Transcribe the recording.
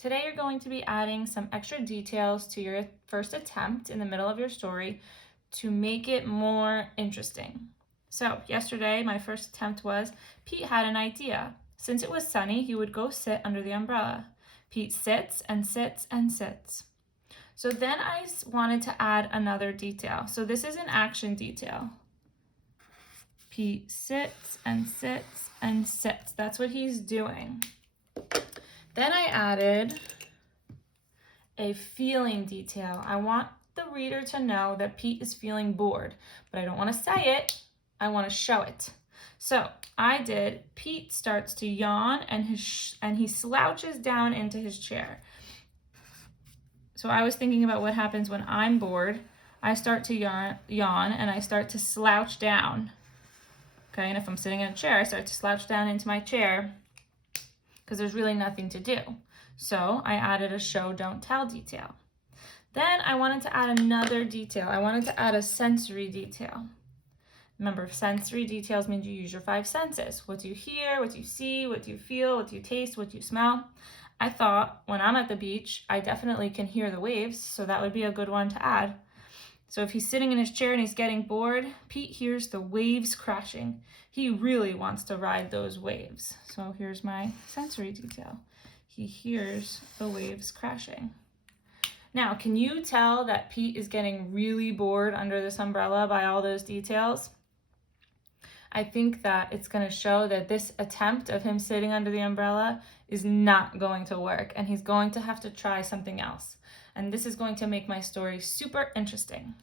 Today you're going to be adding some extra details to your first attempt in the middle of your story to make it more interesting. So yesterday my first attempt was Pete had an idea. Since it was sunny, he would go sit under the umbrella. Pete sits and sits and sits. So then I wanted to add another detail. So this is an action detail. Pete sits and sits and sits. That's what he's doing. Then I added a feeling detail. I want the reader to know that Pete is feeling bored, but I don't want to say it. I want to show it. So I did, Pete starts to yawn and he slouches down into his chair. So I was thinking about what happens when I'm bored. I start to yawn and I start to slouch down. Okay, and if I'm sitting in a chair, I start to slouch down into my chair because there's really nothing to do. So I added a show, don't tell detail. Then I wanted to add another detail. I wanted to add a sensory detail. Remember, sensory details means you use your 5 senses. What do you hear, what do you see, what do you feel, what do you taste, what do you smell? I thought when I'm at the beach, I definitely can hear the waves, so that would be a good one to add. So if he's sitting in his chair and he's getting bored, Pete hears the waves crashing. He really wants to ride those waves. So here's my sensory detail. He hears the waves crashing. Now, can you tell that Pete is getting really bored under this umbrella by all those details? I think that it's going to show that this attempt of him sitting under the umbrella is not going to work, and he's going to have to try something else. And this is going to make my story super interesting.